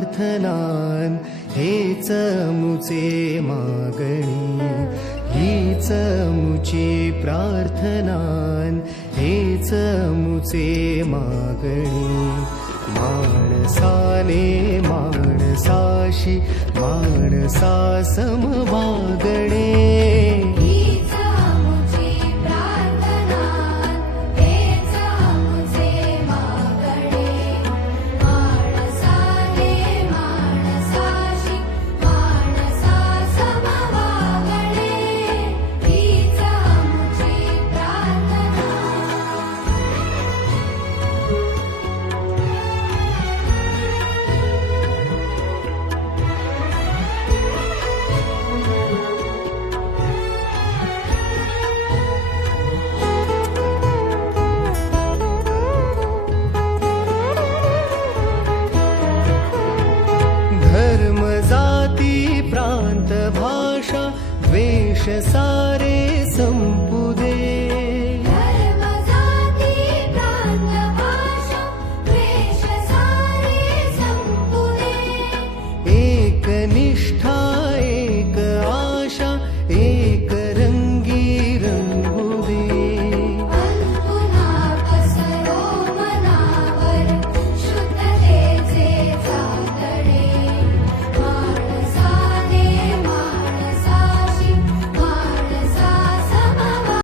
प्रार्थनान हेच मुचे मागणी, हीच मुची प्रार्थनान हेच मुचे मागणी. माणसाने माणसाशी माणसा सम वागणे, हीच आमुची प्रार्थना, हेच आमुचे मागणे. माणसाने माणसाशी माणसा सम वागणे, हीच आमुची प्रार्थना. धर्म जाती प्रांत भाषा द्वेष